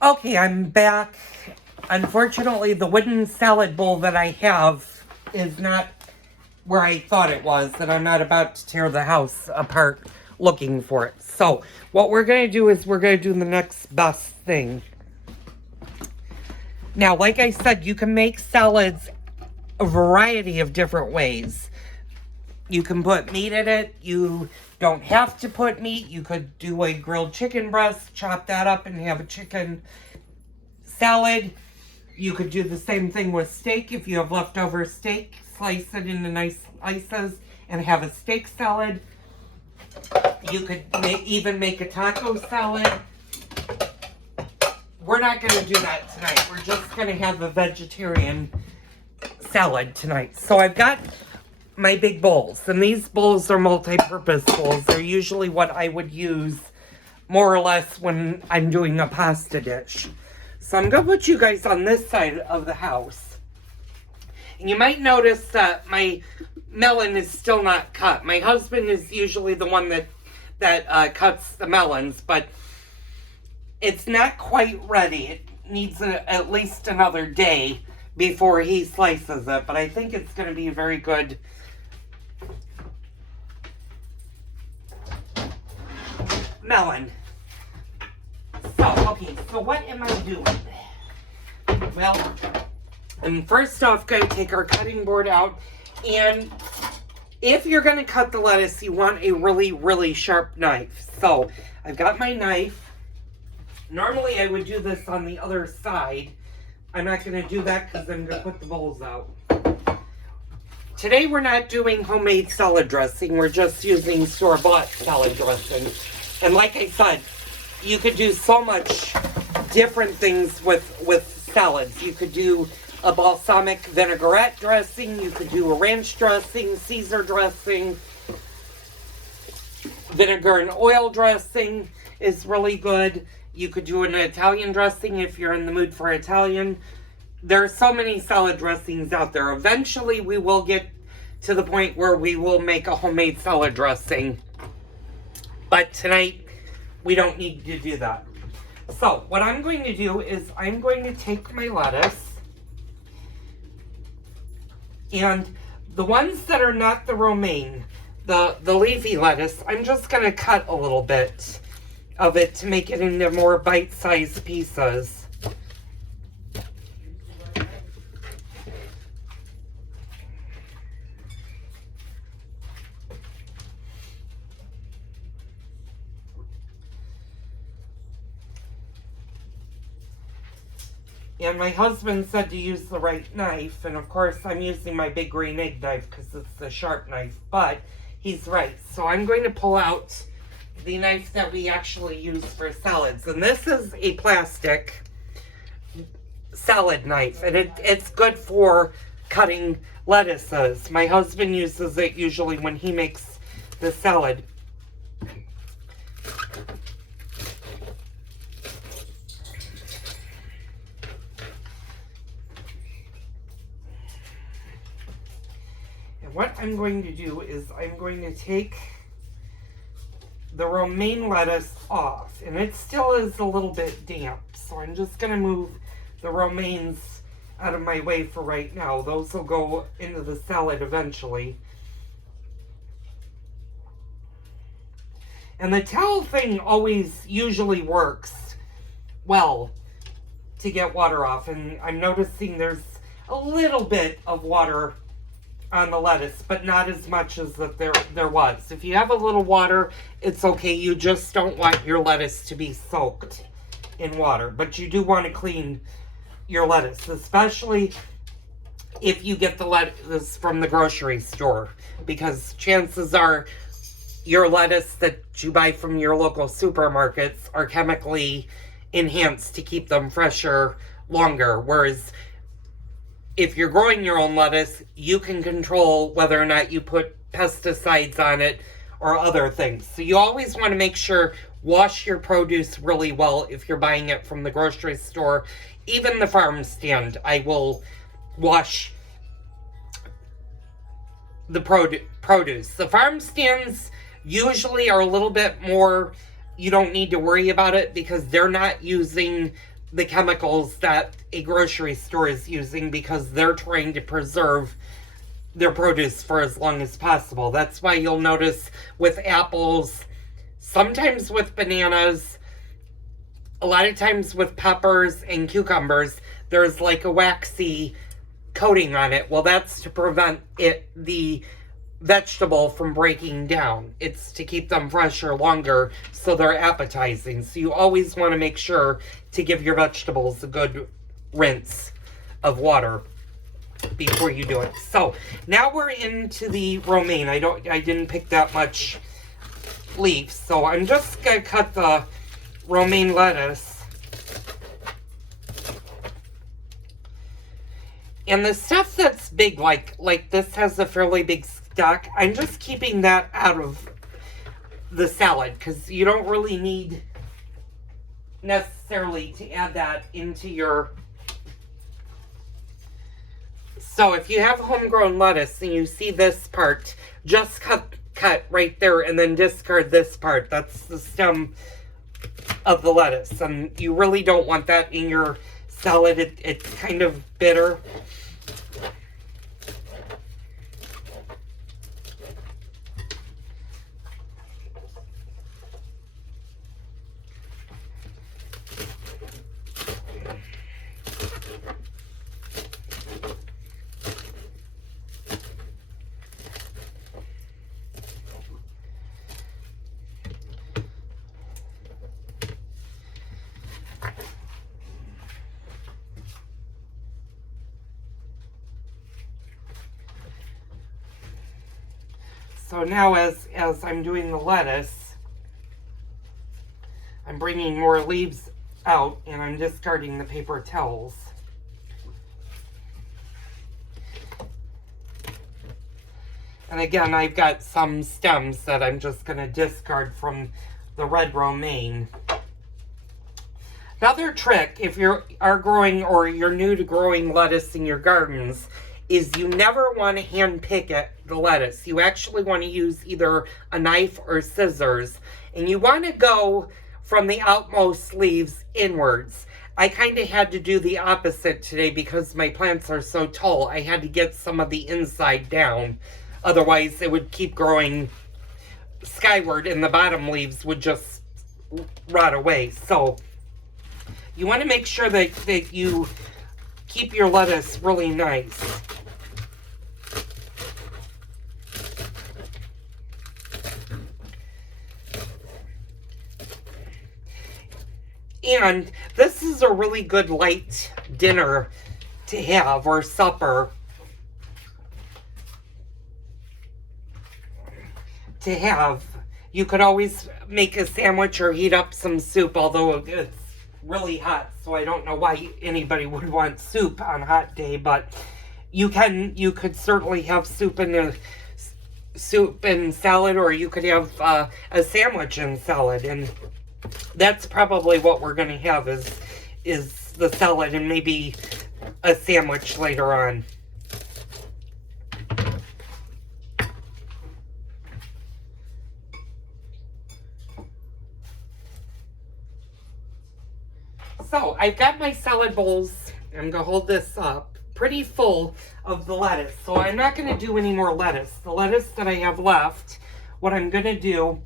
Okay, I'm back. Unfortunately, the wooden salad bowl that I have is not where I thought it was, and I'm not about to tear the house apart looking for it. So, what we're going to do is we're going to do the next best thing. Now, like I said, you can make salads a variety of different ways. You can put meat in it. You don't have to put meat. You could do a grilled chicken breast, chop that up, and have a chicken salad. You could do the same thing with steak. If you have leftover steak, slice it into nice slices and have a steak salad. You could even make a taco salad. We're not going to do that tonight. We're just going to have a vegetarian salad tonight. So I've got my big bowls, and these bowls are multi-purpose bowls. They're usually what I would use more or less when I'm doing a pasta dish. So I'm going to put you guys on this side of the house. And you might notice that my melon is still not cut. My husband is usually the one that cuts the melons, but it's not quite ready. It needs at least another day before he slices it, but I think it's going to be very good. Melon. So what am I doing? Well, I'm first off going to take our cutting board out, and if you're going to cut the lettuce, you want a really, really sharp knife. So I've got my knife. Normally I would do this on the other side. I'm not going to do that because I'm going to put the bowls out. Today we're not doing homemade salad dressing. We're just using store-bought salad dressing. And like I said, you could do so much different things with salads. You could do a balsamic vinaigrette dressing. You could do a ranch dressing, Caesar dressing. Vinegar and oil dressing is really good. You could do an Italian dressing if you're in the mood for Italian. There are so many salad dressings out there. Eventually, we will get to the point where we will make a homemade salad dressing. But tonight, we don't need to do that. So, what I'm going to do is I'm going to take my lettuce. And the ones that are not the romaine, the leafy lettuce, I'm just going to cut a little bit of it to make it into more bite-sized pieces. And my husband said to use the right knife, and of course I'm using my big green egg knife because it's the sharp knife, but he's right. So I'm going to pull out the knife that we actually use for salads, and this is a plastic salad knife, and it's good for cutting lettuces. My husband uses it usually when he makes the salad. And what I'm going to do is I'm going to take the romaine lettuce off, and it still is a little bit damp, so I'm just going to move the romaines out of my way for right now. Those will go into the salad eventually. And the towel thing always usually works well to get water off, and I'm noticing there's a little bit of water on the lettuce, but not as much as that there was. If you have a little water, it's okay. You just don't want your lettuce to be soaked in water, but you do want to clean your lettuce, especially if you get the lettuce from the grocery store, because chances are your lettuce that you buy from your local supermarkets are chemically enhanced to keep them fresher longer, whereas if you're growing your own lettuce, you can control whether or not you put pesticides on it or other things. So you always want to make sure, wash your produce really well if you're buying it from the grocery store. Even the farm stand, I will wash the produce. The farm stands usually are a little bit more, you don't need to worry about it because they're not using the chemicals that a grocery store is using, because they're trying to preserve their produce for as long as possible. That's why you'll notice with apples, sometimes with bananas, a lot of times with peppers and cucumbers, there's like a waxy coating on it. Well, that's to prevent the vegetable from breaking down. It's to keep them fresher longer so they're appetizing. So you always want to make sure to give your vegetables a good rinse of water before you do it. So now we're into the romaine. I didn't pick that much leaves, so I'm just gonna cut the romaine lettuce. And the stuff that's big, like this has a fairly big stalk, I'm just keeping that out of the salad, because you don't really need necessarily to add that into your... So if you have homegrown lettuce and you see this part, just cut right there and then discard this part. That's the stem of the lettuce. And you really don't want that in your salad. It's kind of bitter. So now as I'm doing the lettuce, I'm bringing more leaves out and I'm discarding the paper towels. And again, I've got some stems that I'm just going to discard from the red romaine. Another trick, if you are growing or you're new to growing lettuce in your gardens, is you never want to hand pick the lettuce. You actually want to use either a knife or scissors. And you want to go from the outmost leaves inwards. I kind of had to do the opposite today because my plants are so tall. I had to get some of the inside down. Otherwise, it would keep growing skyward and the bottom leaves would just rot away. So you want to make sure that you keep your lettuce really nice. And this is a really good light dinner to have, or supper to have. You could always make a sandwich or heat up some soup, although it's really hot, so I don't know why anybody would want soup on a hot day, but you could certainly have soup and salad, or you could have a sandwich and salad, and that's probably what we're going to have is the salad and maybe a sandwich later on. So I've got my salad bowls, I'm going to hold this up, pretty full of the lettuce. So I'm not going to do any more lettuce. The lettuce that I have left, what I'm going to do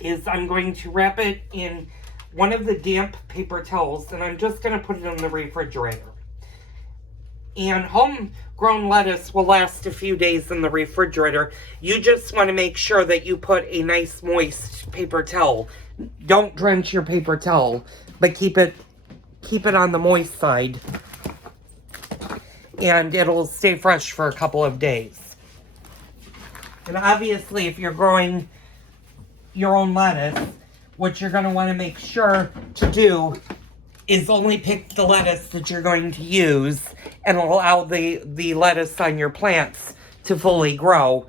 is I'm going to wrap it in one of the damp paper towels, and I'm just going to put it in the refrigerator. And homegrown lettuce will last a few days in the refrigerator. You just want to make sure that you put a nice moist paper towel. Don't drench your paper towel, but keep it on the moist side, and it'll stay fresh for a couple of days. And obviously, if you're growing your own lettuce, what you're going to want to make sure to do is only pick the lettuce that you're going to use and allow the lettuce on your plants to fully grow.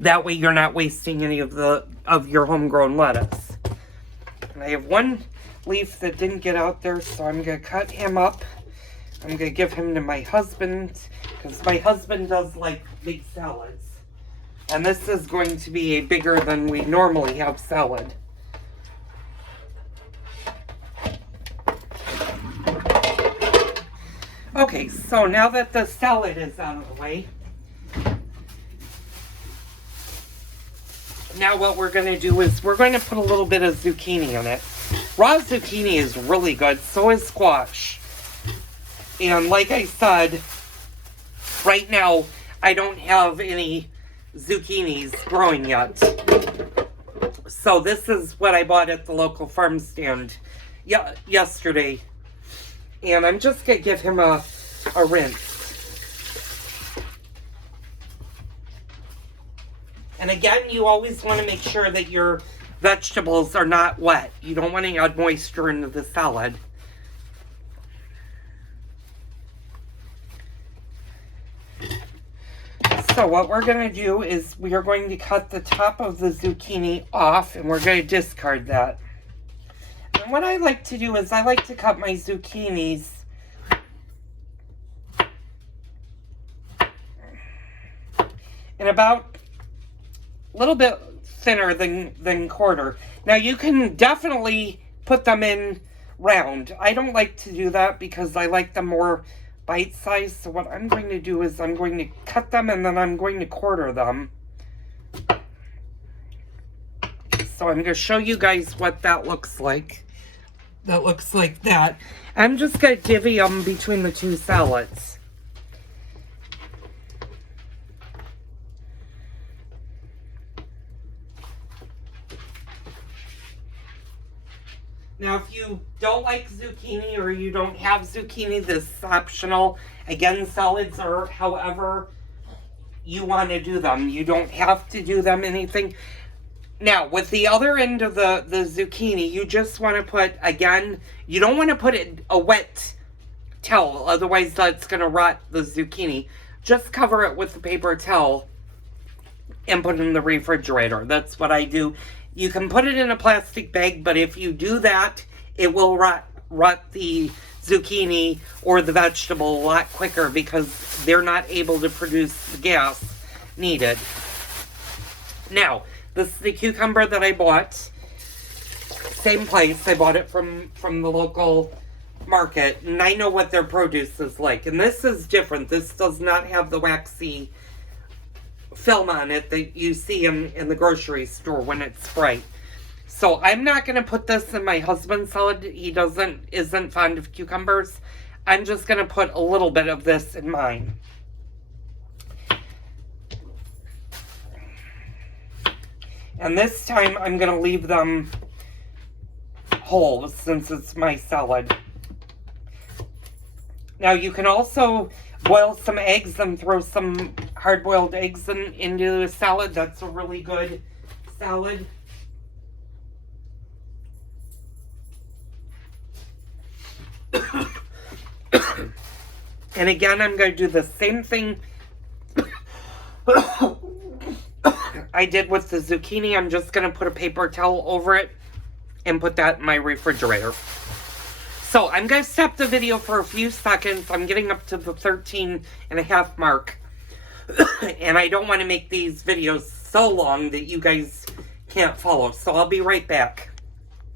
That way you're not wasting any of your homegrown lettuce. And I have one leaf that didn't get out there, so I'm going to cut him up. I'm going to give him to my husband, because my husband does like big salads. And this is going to be a bigger than we normally have salad. Okay, so now that the salad is out of the way, now what we're going to do is we're going to put a little bit of zucchini in it. Raw zucchini is really good, so is squash. And like I said, right now I don't have any zucchinis growing yet. So this is what I bought at the local farm stand yesterday. And I'm just going to give him a rinse. And again, you always want to make sure that your vegetables are not wet. You don't want to add moisture into the salad. So what we're going to do is we are going to cut the top of the zucchini off, and we're going to discard that. And what I like to do is I like to cut my zucchinis in about a little bit thinner than quarter. Now you can definitely put them in round. I don't like to do that because I like them more bite-sized. So what I'm going to do is I'm going to cut them and then I'm going to quarter them. So I'm going to show you guys what that looks like. That looks like that. I'm just going to divvy them between the two salads. Now, if you don't like zucchini or you don't have zucchini, this is optional. Again, salads are however you want to do them. You don't have to do them anything. Now, with the other end of the zucchini, you just want to put, again, you don't want to put it a wet towel. Otherwise, that's going to rot the zucchini. Just cover it with a paper towel and put it in the refrigerator. That's what I do. You can put it in a plastic bag, but if you do that, it will rot the zucchini or the vegetable a lot quicker because they're not able to produce the gas needed. Now, this is the cucumber that I bought. Same place. I bought it from the local market, and I know what their produce is like. And this is different. This does not have the waxy film on it that you see in the grocery store when it's bright. So I'm not going to put this in my husband's salad. He isn't fond of cucumbers. I'm just going to put a little bit of this in mine. And this time I'm going to leave them whole since it's my salad. Now you can also boil some eggs and throw some hard-boiled eggs into a salad. That's a really good salad. And again, I'm going to do the same thing I did with the zucchini. I'm just going to put a paper towel over it and put that in my refrigerator. So I'm going to stop the video for a few seconds. I'm getting up to the 13.5 mark. And I don't want to make these videos so long that you guys can't follow. So I'll be right back.